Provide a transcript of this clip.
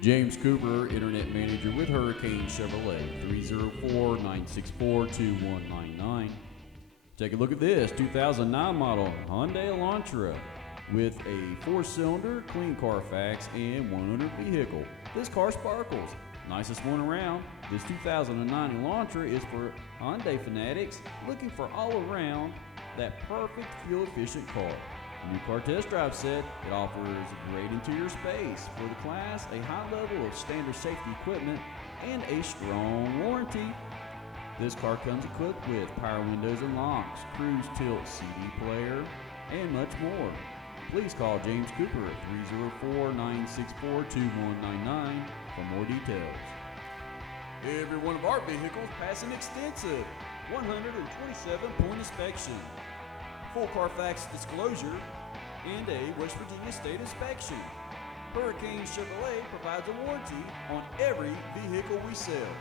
James Cooper, Internet Manager with Hurricane Chevrolet, 304-964-2199. Take a look at this 2009 model Hyundai Elantra with a 4-cylinder, clean Carfax, and 100 vehicle. This car sparkles. Nicest one around. This 2009 Elantra is for Hyundai fanatics looking for all around that perfect fuel-efficient car. New car test drive set, it offers great interior space for the class, a high level of standard safety equipment, and a strong warranty. This car comes equipped with power windows and locks, cruise tilt CD player, and much more. Please call James Cooper at 304-964-2199 for more details. Every one of our vehicles pass an extensive 127-point inspection, full Carfax disclosure, and a West Virginia state inspection. Hurricane Chevrolet provides a warranty on every vehicle we sell.